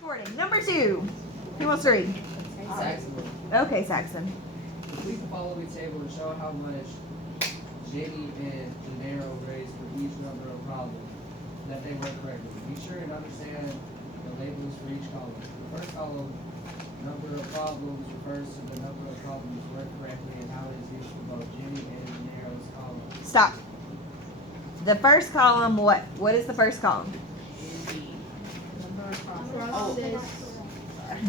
recording. Number 2. Who wants to read? Saxon. Okay, Saxon. Complete the following table and show how much Jenny and Gennaro raised for each number of problems that they work correctly. Be sure and understand the labels for each column. The first column, number of problems, refers to the number of problems worked correctly and how it is used for both Jenny and Gennaro's column. Stop. The first column, what? What is the first column?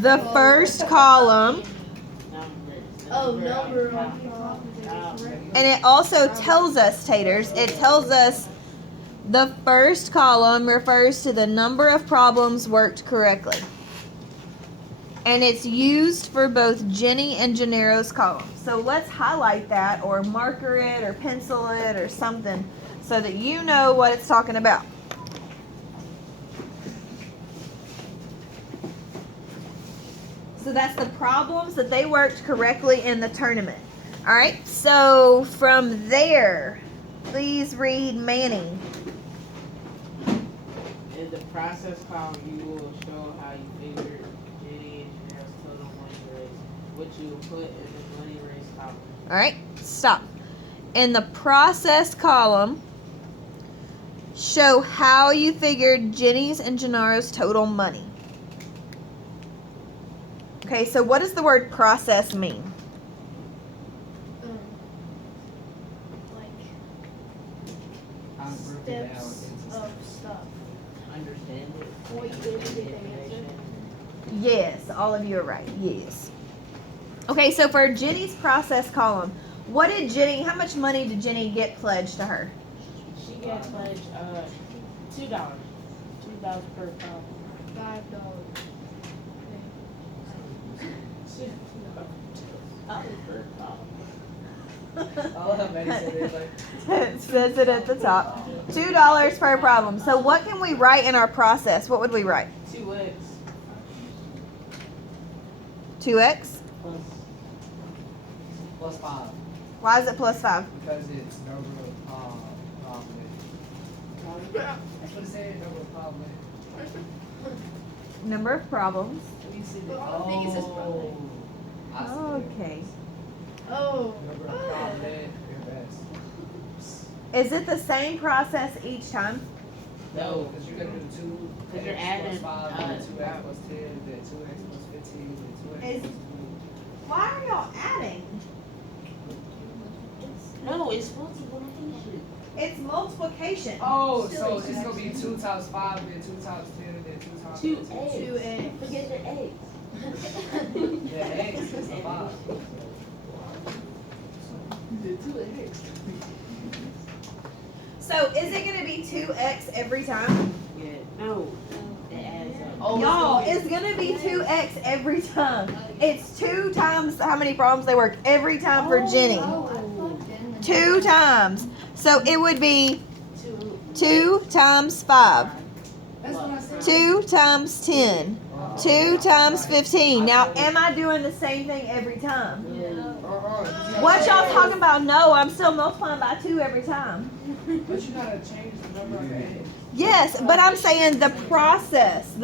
The first column, Number of and it also tells us, Taters, it tells us the first column refers to the number of problems worked correctly. And it's used for both Jenny and Gennaro's column. So let's highlight that or marker it or pencil it or something so that you know what it's talking about. So that's the problems that they worked correctly in the tournament. All right, so from there, please read Manning. In the process column, you will show how you figured Jenny and Gennaro's total money raised, which you will put in the money raised column. All right, stop. In the process column, show how you figured Jenny's and Gennaro's total money. Okay, so what does the word process mean? I broke it down steps into of stuff. Understand it. What you did to get the answer. Yes, all of you are right. Yes. Okay, so for Jenny's process column, what did Jenny, how much money did Jenny get pledged to her? She got pledged $2. $2 per problem. $5. Per problem. all of them said it like It says it at the top. $2 per problem. So what can we write in our process? What would we write? 2x 2x? plus 5 Why is it plus 5? because it's number of problems. That's what it said. Number of problems. Number of problems. Let me see. Well, I don't think it says problem. I see it. Okay. Oh. Number of problems. Your best. Is it the same process each time? No. Because you're gonna do 2 Because you're x adding, plus 5, then 2x plus 10, then 2x plus 15, then 2x Is- plus 20. Why are y'all adding? No, it's multiplication. It's multiplication. Oh, so it's gonna be 2 times 5, then 2 times 10, and then 2 times 2 15. eggs. 2 eggs. Forget the eggs. Yeah, eggs is a 5. The 2 eggs. So is it going to be 2x every time? Yeah, no. It adds up. Y'all, it's going to be 2x every time. It's 2 times how many problems they work every time for Jenny. 2 times. So it would be 2 times 5. That's what I said. 2 times 10. 2 times 15. Now, am I doing the same thing every time? What y'all talking about? No, I'm still multiplying by 2 every time. But you gotta change the number of eggs. Yes, but I'm saying the process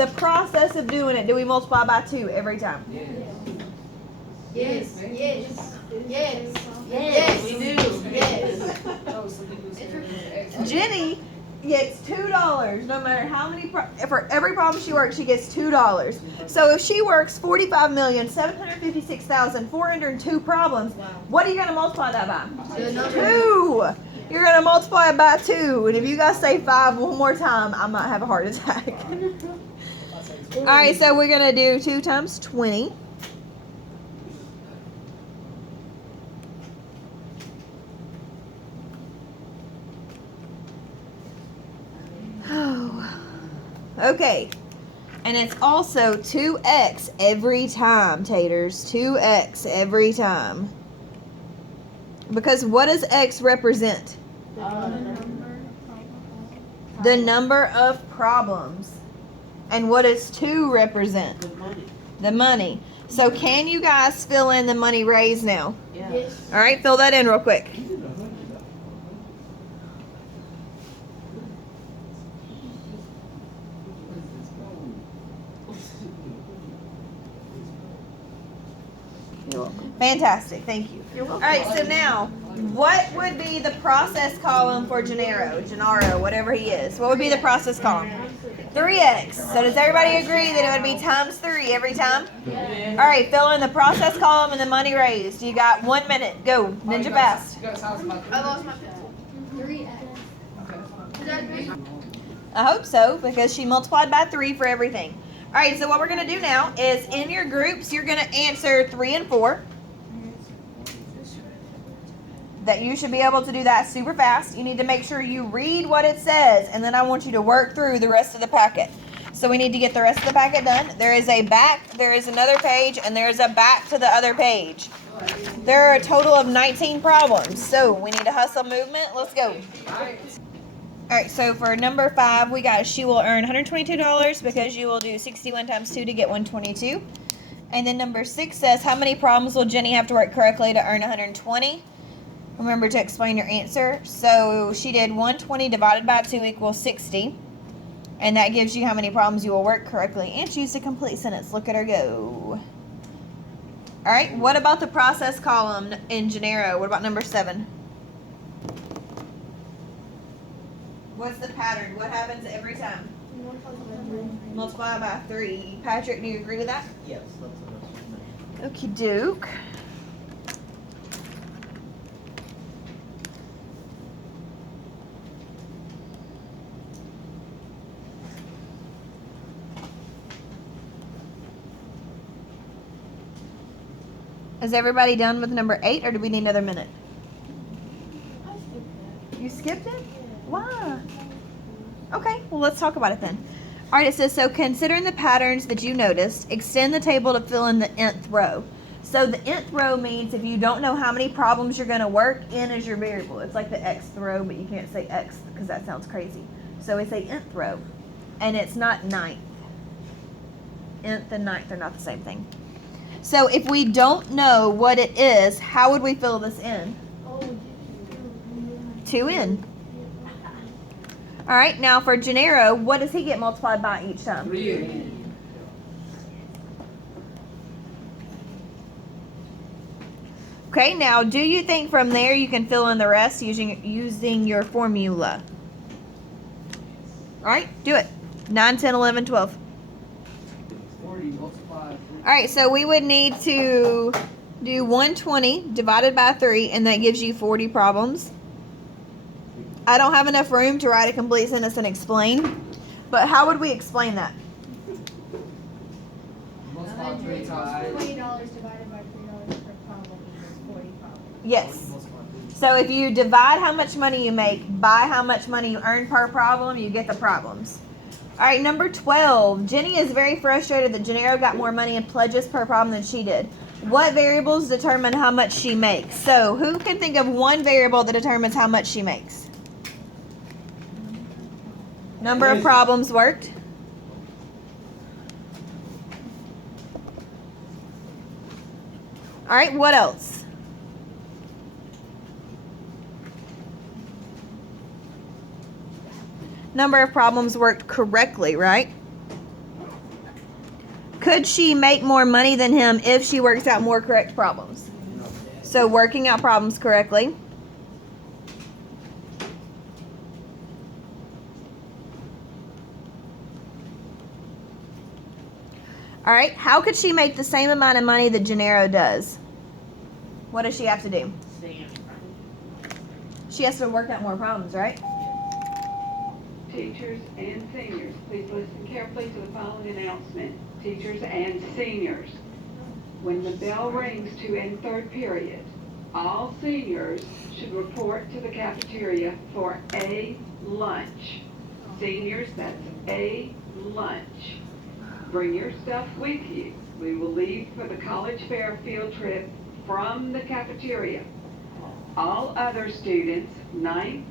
of doing it. Do we multiply by 2 every time? Yes. Yes. Yes. Yes. Yes, we do. Yes. Oh, so people say there's eggs. Jenny gets $2 no matter how many for every problem she works. She gets $2. So if she works 45,756,402 problems, what are you going to multiply that by? The number. 2. You're going to multiply it by 2. And if you guys say 5 one more time, I might have a heart attack. All right, so we're going to do 2 times 20. Oh, okay. And it's also 2x every time, Taters. 2x every time. Because what does x represent? The number of problems. And what does 2 represent? The money. The money. So can you guys fill in the money raised now? Yeah. Yes. All right, fill that in real quick. You're welcome. Fantastic. Thank you. You're All welcome. right, so now, what would be the process column for Gennaro, whatever he is? What would be the process column? 3x. So does everybody agree that it would be times 3 every time? Yeah. All right, fill in the process column and the money raised. You got 1 minute. Go, ninja fast. You guys have about I lost my pencil. 3. Is that 3? I hope so, because she multiplied by 3 for everything. All right, so what we're going to do now is in your groups, you're going to answer 3 and 4. That you should be able to do that super fast. You need to make sure you read what it says, and then I want you to work through the rest of the packet. So we need to get the rest of the packet done. There is a back, there is another page, and there is a back to the other page. There are a total of 19 problems. So we need a hustle movement. Let's go. All right, so for number 5, we got she will earn $122 because you will do 61 times 2 to get 122. And then number 6 says, how many problems will Jenny have to work correctly to earn 120? Remember to explain your answer. So she did 120 divided by 2 equals 60. And that gives you how many problems you will work correctly and choose a complete sentence. Look at her go. All right, what about the process column in Gennaro? What about number 7? What's the pattern? What happens every time? Multiply by 3. Patrick, do you agree with that? Yes, that's what I was Okie doke. Is everybody done with number 8, or do we need another minute? You skipped it? Why? Okay, well, let's talk about it then. All right, it says, so considering the patterns that you noticed, extend the table to fill in the nth row. So the nth row means if you don't know how many problems you're going to work, n is your variable. It's like the xth row, but you can't say x because that sounds crazy. So it's a nth row, and it's not ninth. Nth and ninth are not the same thing. So if we don't know what it is, how would we fill this in? 2n. All right, now for Gennaro, what does he get multiplied by each time? 3. Okay, now do you think from there you can fill in the rest using your formula? All right, do it. 9, 10, 11, 12. 40 multiplied. All right, so we would need to do 120 divided by 3, and that gives you 40 problems. I don't have enough room to write a complete sentence and explain, but how would we explain that? Multiply 3 times. $20 divided by $3 per problem equals 40 problems. Yes. So if you divide how much money you make by how much money you earn per problem, you get the problems. All right, number 12. Jenny is very frustrated that Gennaro got more money in pledges per problem than she did. What variables determine how much she makes? So who can think of one variable that determines how much she makes? Number of problems worked. All right, what else? Number of problems worked correctly, right? Could she make more money than him if she works out more correct problems? So working out problems correctly. All right, how could she make the same amount of money that Gennaro does? What does she have to do? She has to work out more problems, right? Teachers and seniors, please listen carefully to the following announcement. Teachers and seniors, when the bell rings to end third period, all seniors should report to the cafeteria for a lunch. Seniors, that's a lunch. Bring your stuff with you. We will leave for the college fair field trip from the cafeteria. All other students, 9th